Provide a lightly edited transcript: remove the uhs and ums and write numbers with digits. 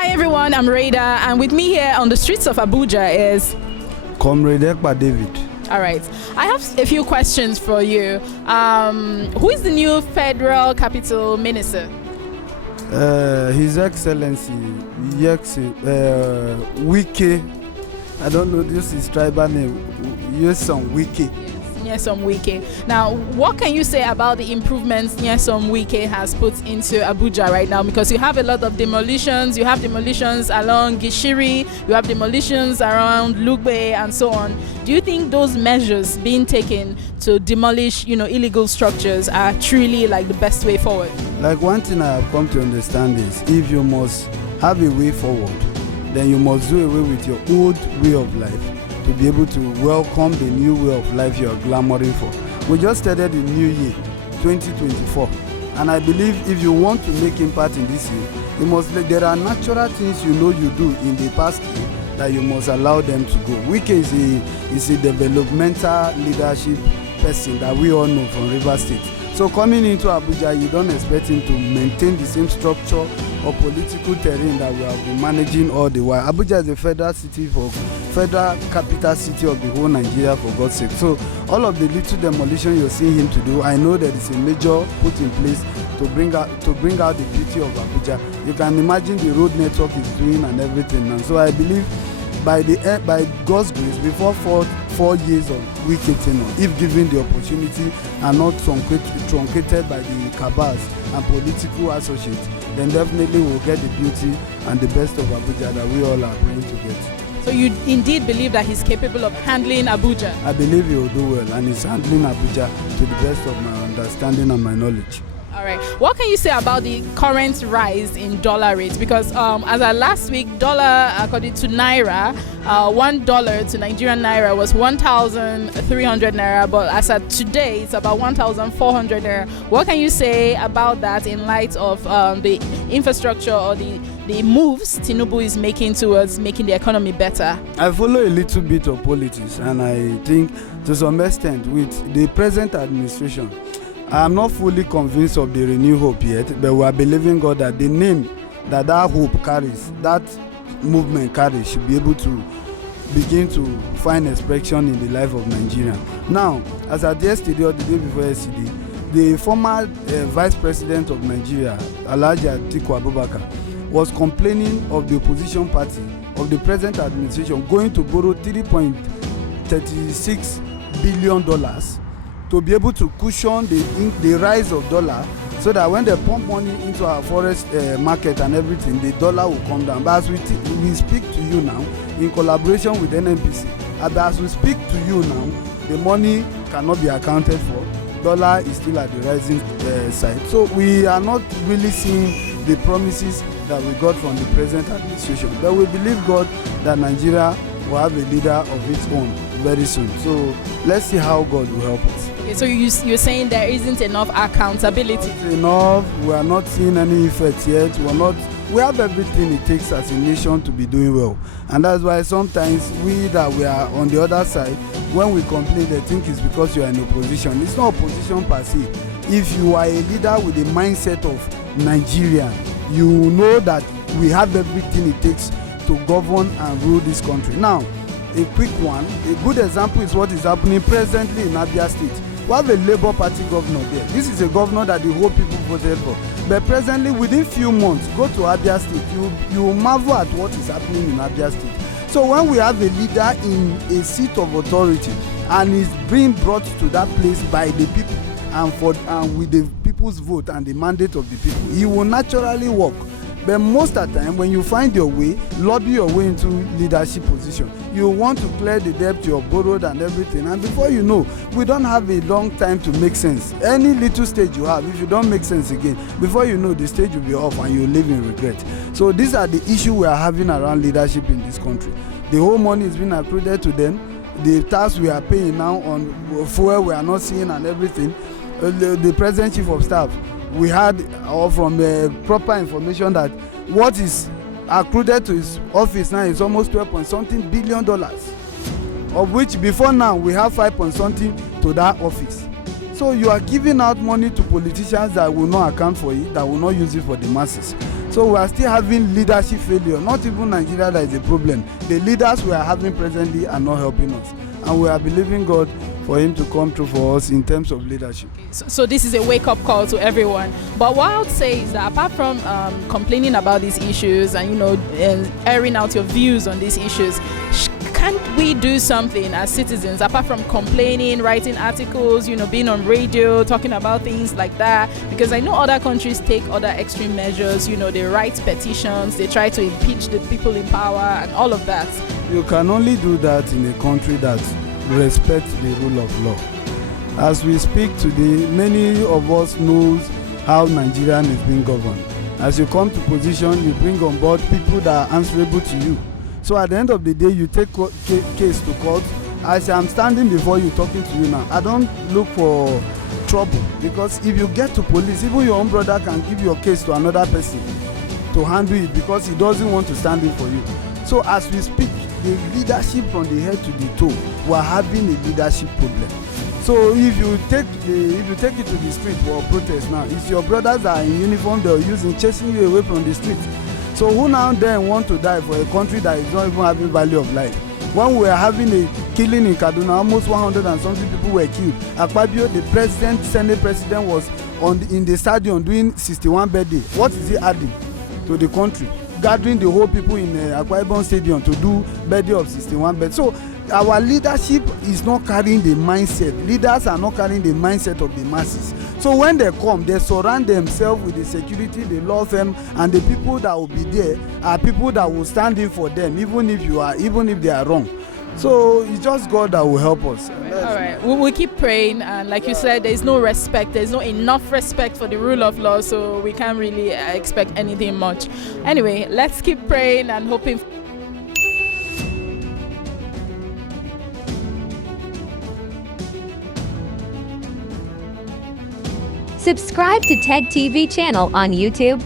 Hi everyone, I'm Rada, and with me here on the streets of Abuja is Comrade Ekpa David. All right, I have a few questions for you. Who is the new Federal Capital Minister? His Excellency Wike. I don't know, this is tribal name. Nyesom Wike. Nyesom Wike. Now, what can you say about the improvements Nyesom Wike has put into Abuja right now? Because you have a lot of demolitions. You have demolitions along Gishiri. You have demolitions around Lugbe and so on. Do you think those measures being taken to demolish, illegal structures are truly like the best way forward? Like, one thing I have come to understand is if you must have a way forward, then you must do away with your old way of life to be able to welcome the new way of life you are clamoring for. We just started the new year, 2024, and I believe if you want to make impact in this year, there are natural things you do in the past year that you must allow them to go. Wike is a developmental leadership person that we all know from Rivers State. So coming into Abuja, you don't expect him to maintain the same structure or political terrain that we have been managing all the while. Abuja is a federal capital city of the whole Nigeria, for God's sake. So all of the little demolition you're seeing him to do, I know that it's a major put in place to bring out the beauty of Abuja. You can imagine the road network is doing and everything now. So I believe by God's grace, before four years of Wike tenure, if given the opportunity and not truncated by the cabals and political associates, then definitely we'll get the beauty and the best of Abuja that we all are praying to get. So you indeed believe that he's capable of handling Abuja? I believe he will do well, and he's handling Abuja to the best of my understanding and my knowledge. All right. What can you say about the current rise in dollar rates? Because as of last week, dollar, according to Naira, $1 to Nigerian Naira was 1,300 Naira, but as of today, it's about 1,400 Naira. What can you say about that in light of the infrastructure or the moves Tinubu is making towards making the economy better? I follow a little bit of politics, and I think to some extent with the present administration, I'm not fully convinced of the renewed hope yet, but we are believing God that the name that hope carries, that movement carries, should be able to begin to find expression in the life of Nigeria. Now, as at yesterday or the day before yesterday, the former Vice President of Nigeria, Alhaji Atiku Abubakar, was complaining of the opposition party of the present administration going to borrow $3.36 billion to be able to cushion the rise of dollar, so that when they pump money into our forest market and everything, the dollar will come down. But as we speak to you now, in collaboration with NNPC, as we speak to you now, the money cannot be accounted for. Dollar is still at the rising side. So we are not really seeing the promises that we got from the present administration. But we believe God that Nigeria will have a leader of its own very soon. So let's see how God will help us. Okay, so you're saying there isn't enough accountability? Not enough. We are not seeing any effects yet. We have everything it takes as a nation to be doing well, and that's why sometimes we are on the other side, when we complain, they think it's because you are in opposition. It's not opposition per se. If you are a leader with the mindset of Nigeria, you know that we have everything it takes to govern and rule this country. Now, a quick one, a good example is what is happening presently in Abia State. We have a Labour Party governor there. This is a governor that the whole people voted for. But presently, within few months, go to Abia State, you will marvel at what is happening in Abia State. So when we have a leader in a seat of authority and is being brought to that place by the people and with the people's vote and the mandate of the people, he will naturally work. But most of the time, when you find your way, lobby your way into leadership position, you want to clear the debt you have borrowed and everything. And before you know, we don't have a long time to make sense. Any little stage you have, if you don't make sense again, before you know, the stage will be off and you live in regret. So these are the issues we are having around leadership in this country. The whole money is being accrued to them. The tax we are paying now on fuel we are not seeing and everything. The present chief of staff, we had from proper information that what is accrued to his office now is almost 12-point-something billion, of which before now we have 5-point-something to that office. So you are giving out money to politicians that will not account for it, that will not use it for the masses. So we are still having leadership failure. Not even Nigeria that is a problem. The leaders we are having presently are not helping us, and we are believing God for him to come through for us in terms of leadership. So this is a wake-up call to everyone. But what I would say is that apart from complaining about these issues and airing out your views on these issues, can't we do something as citizens apart from complaining, writing articles, being on radio, talking about things like that? Because I know other countries take other extreme measures. They write petitions, they try to impeach the people in power and all of that. You can only do that in a country that respects the rule of law. As we speak today, many of us knows how Nigerian is being governed. As you come to position, you bring on board people that are answerable to you. So at the end of the day, you take case to court. As I'm standing before you talking to you now, I don't look for trouble, because if you get to police, even your own brother can give your case to another person to handle it because he doesn't want to stand in for you. So as we speak, the leadership from the head to the toe, we are having a leadership problem. So if you take it to the street for protest now, it's your brothers that are in uniform they are using, chasing you away from the street. So who now then want to die for a country that is not even having value of life? When we are having a killing in Kaduna, almost 100 and something people were killed. Akpabio, the president, Senate president, was in the stadium doing 61 birthday. What is he adding to the country? Gathering the whole people in Akwa Ibom Stadium to do birthday of 61 birthday. So our leadership is not carrying the mindset. Leaders are not carrying the mindset of the masses. So when they come, they surround themselves with the security, the law firm, and the people that will be there are people that will stand in for them, even if they are wrong. So it's just God that will help us. All right. We'll keep praying, and like you said, there's no respect. There's no enough respect for the rule of law, so we can't really expect anything much. Anyway, let's keep praying and hoping. Subscribe to TED TV channel on YouTube